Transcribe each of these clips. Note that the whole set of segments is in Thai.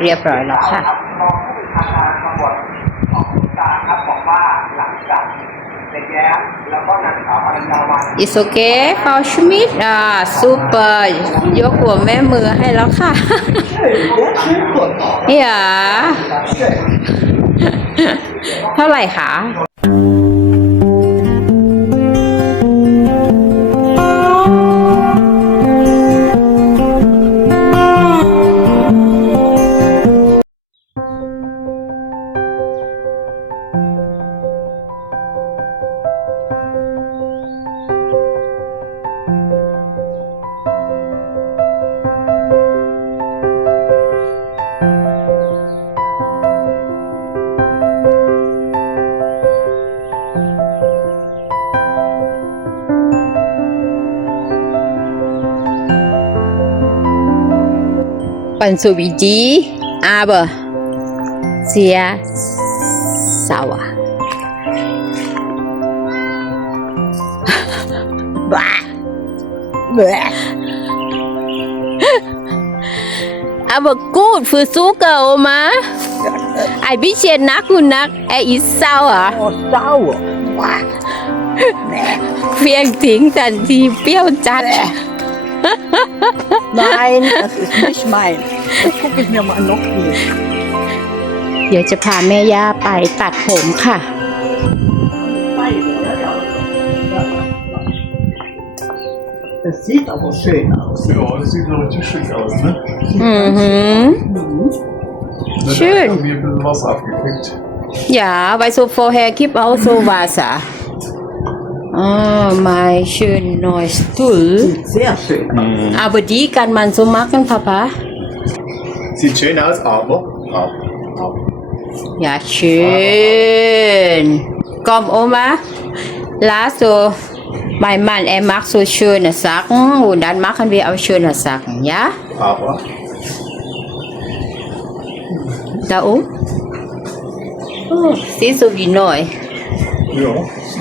เรียบร้อยแล้วค่ะอิสุเกะฟาวชมิดอ่าซูเปอร์ยกหัวแม่มือให้แล้วค่ะเนี่ยเท่าไหร่คะ ปันสุวิจีอาเบอเสียสาวะบ้าบ้า Aber gut für Zucker, Oma. Ein bisschen nach und nach, er ist sauer. Oh, sauer. Boah. เพียงทิ้งทันที เปรี้ยวจัด Nein, das ist nicht mein. Das gucke ich mir mal noch hier. เดี๋ยวจะพาแม่ย่าไปตัดผมค่ะ Das sieht aber schön aus. Ja, das sieht noch richtig schick aus, ne? อือหือ Da Schön. hat irgendwie ein bisschen Wasser abgekriegt. Ja, weil so vorher gibt auch so Wasser. Ah, mein schön neues Stuhl. Sieht sehr schön aus. Aber die kann man so machen, Papa. Sieht schön aus, aber. Ja, schön. Komm, Oma. Lass so. Mein Mann, er macht so schöne Sachen und dann machen wir auch schöne Sachen, ja? aber. Da oben? Oh, siehst du wie neu? Ja.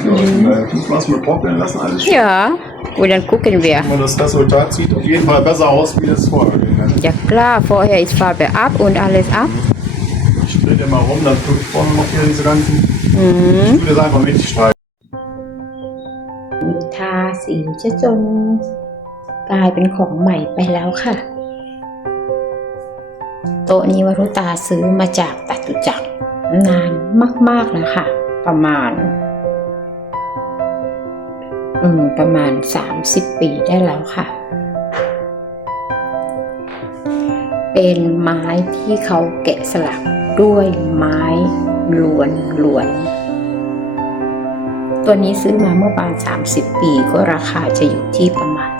Mhm. Es mal trocknen lassen, alles schön. Ja. Und dann gucken wir. Und das Resultat sieht auf jeden Fall besser aus, wie es vorher. Ja klar, vorher ist Farbe ab und alles ab. Ich drehe immer rum, dann tue ich vorne noch hier diese ganzen. Mhm. Ich würde das einfach mit streichen. ทาสีจะจนกลายเป็นของใหม่ไปแล้วค่ะ โต๊ะนี้วรุตาซื้อมาจากตัตุจักรนานมาก ๆ แล้วค่ะ ประมาณ อืม ประมาณ 30 ปีได้แล้วค่ะ เป็นไม้ที่เขาแกะสลักด้วยไม้ล้วนล้วน ตัวนี้ซื้อมาเมื่อประมาณ 30 ปีก็ราคาจะอยู่ที่ประมาณ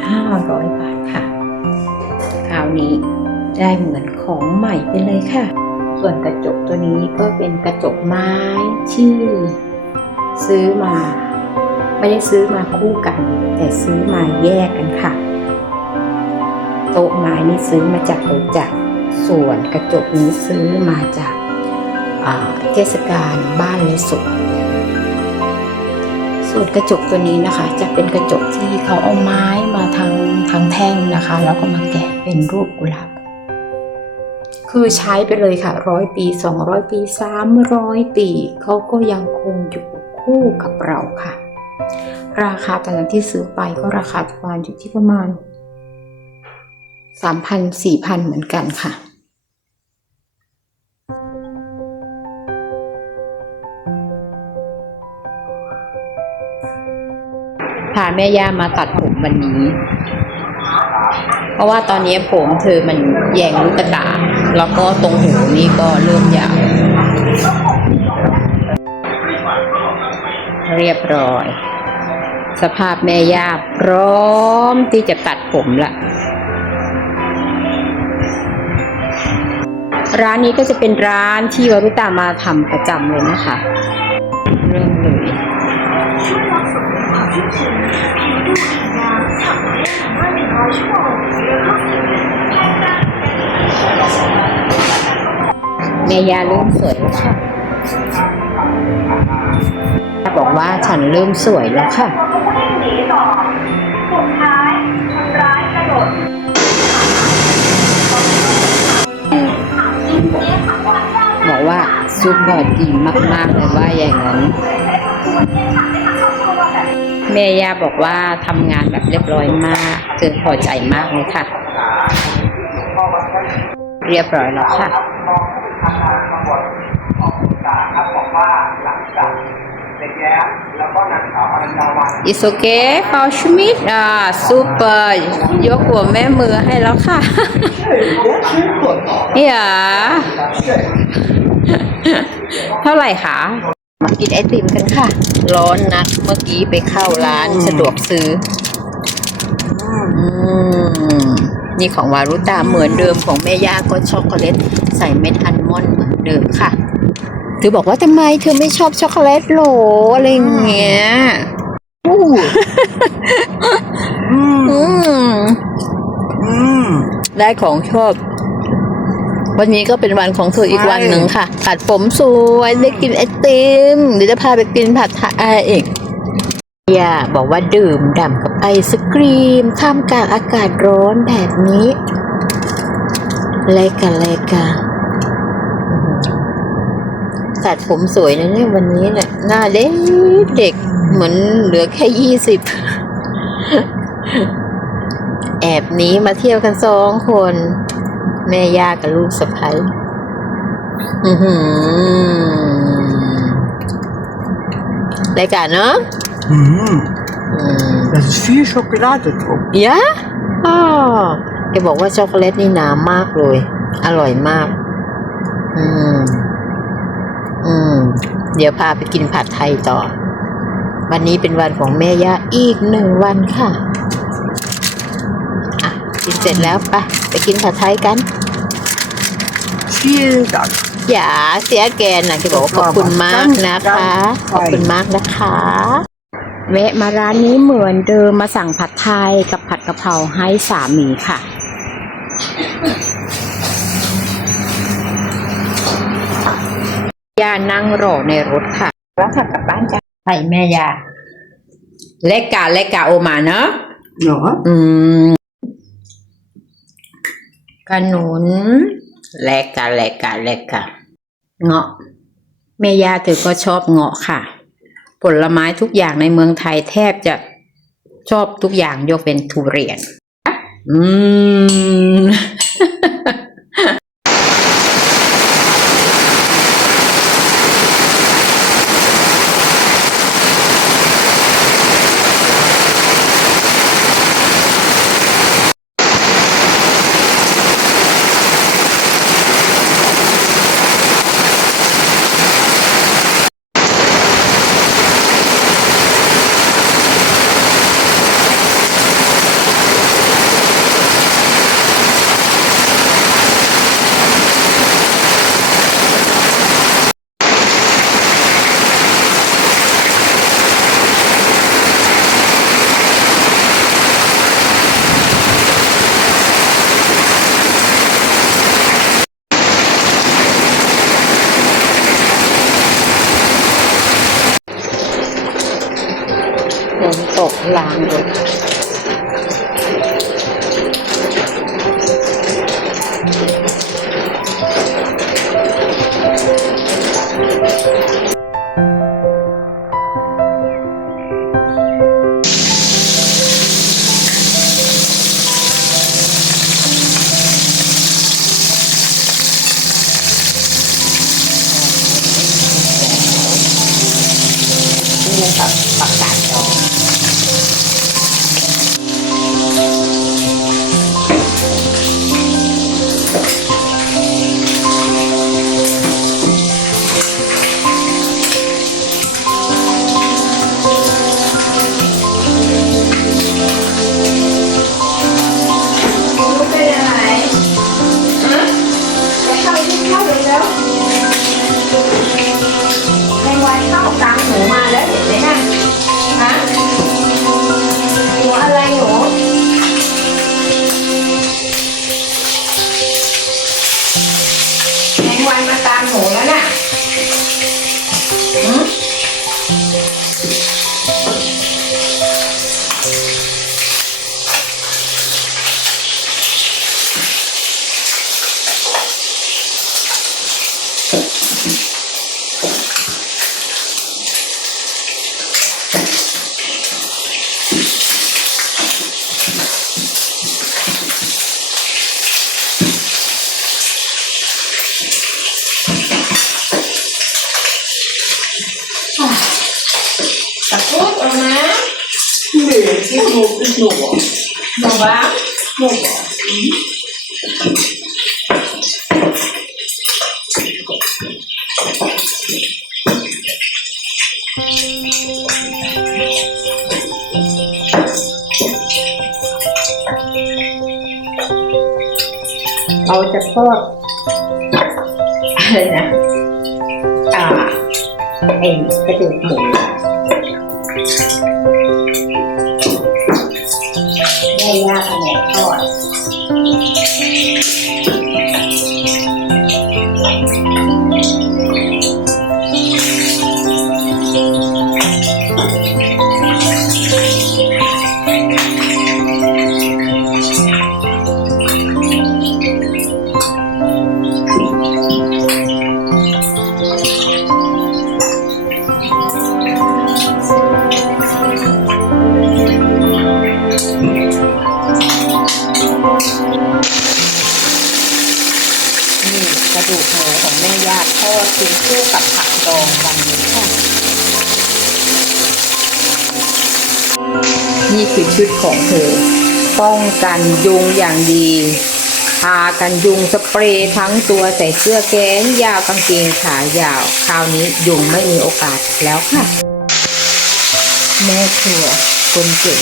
3,500 บาทค่ะ คราวนี้ได้เหมือนของใหม่ไปเลยค่ะ ส่วนกระจกตัวนี้ก็เป็นกระจกไม้ที่ซื้อมา ไม่ได้ซื้อมาคู่กัน แต่ซื้อมาแยกกันค่ะ ต๊ะไม้นี่ซื้อมาจากโตจักรส่วนกระจกนี้ซื้อมาจากเทศกาลบ้านและสุขส่วนกระจกตัวนี้นะคะ จะเป็นกระจกที่เขาเอาไม้มาทางทางแท่งนะคะ แล้วก็มาแกะเป็นรูปกุหลาบคือใช้ไปเลยค่ะร้อยปีสองร้อยปีสามร้อยปี เขาก็ยังคงอยู่คู่กับเราค่ะ ราคาตอนที่ซื้อไปก็ราคาประมาณอยู่ที่ประมาณ สามพันสี่พันเหมือนกันค่ะ พาแม่ย่ามาตัดผมวันนี้ เพราะว่าตอนนี้ผมเธอมันแยงลูกตา แล้วก็ตรงหูนี่ก็เริ่มยาวเรียบร้อย สภาพแม่ย่าพร้อมที่จะตัดผมละ ร้านนี้ก็จะเป็นร้านที่วรุตามาทำประจำเลยนะคะ เริ่มเลยแม่ยาเริ่มสวยแล้วค่ะบอกว่าฉันเริ่มสวยแล้วค่ะเซุปแบบดีมากๆเลยว่าอย่างนั้นแม่ย่าบอกว่าทำงานแบบเรียบร้อยมากเธอพอใจมากเลยค่ะ เรียบร้อยแล้วค่ะครับรองผู้บัญชาการตำรวจของคุณตาครับบอกว่าหลังจากเด็กแย้มแล้วก็นางสาวอรัญญาวัน It's okay เปาชมิดอ่าซูเปอร์ยกหัวแม่มือให้แล้วค่ะอย่า เท่าไหร่คะมากินไอติมกันค่ะ ร้อนนักเมื่อกี้ไปเข้าร้านสะดวกซื้ออืมนี่ของวารุตาเหมือนเดิมของแม่ย่าก็ช็อกโกแลตใส่เม็ดอัลมอนด์เหมือนเดิมค่ะ เธอบอกว่าทำไมเธอไม่ชอบช็อกโกแลตโหลอะไรอย่างเงี้ยอืมได้ของชอบ วันนี้ก็เป็นวันของเธออีกวันหนึ่งค่ะตัดผมสวยได้กินไอติมเดี๋ยวจะพาไปกินผัดไทยอีกอย่าบอกว่าดื่มด่ำกับไอศกรีมท่ามกลางอากาศร้อนแบบนี้เลกะเลกะตัดผมสวยนะเนี่ยวันนี้เนี่ยหน้าเด็กเด็กเหมือนเหลือแค่ยี่สิบแอบหนี้มาเที่ยวกันสองคน แม่ย่ากับลูกสะพ้ยอือหือรายการเนาะ Mm. อืม Da ist viel Schokolade drauf. ยะอ๋อแกบอกว่าช็อกโกแลตนี่หนามากเลย อร่อยมาก อืม อืม เดี๋ยวพาไปกินผัดไทยต่อ วันนี้เป็นวันของแม่ย่าอีกหนึ่งวันค่ะ อะ กินเสร็จแล้วไปไปกินผัดไทยกัน Vielen Dank. อย่าเสียแกนนะที่บอกว่าขอบคุณมากนะคะ ขอบคุณมากนะคะแวะมาร้านนี้เหมือนเดิมมาสั่งผัดไทยกับผัดกะเพราให้สามีค่ะ ย่านั่งรอในรถค่ะแล้วค่ะกลับบ้านจ้ะไปแม่ย่าเล็กกาเล็กกาโอมาเนาะ Ja. อืมขนุน แลกกะแลกกะแลกกะเงาะแม่ย่าเธอก็ชอบเงาะค่ะ ผลไม้ทุกอย่างในเมืองไทยแทบจะชอบทุกอย่างยกเป็นทุเรียน อืม ฝนตกลางรถ นี่กับป ist nur, ist nur warm. Nur warm? Nur warm. Mhm. เขา จะทอดอ คือชุดของเธอ ป้องกันยุงอย่างดีทากันยุงสเปรย์ทั้งตัวใส่เสื้อแขนยาวกางเกงขายาว คราวนี้ยุงไม่มีโอกาสแล้วค่ะ แม่ครัวคนเก่ง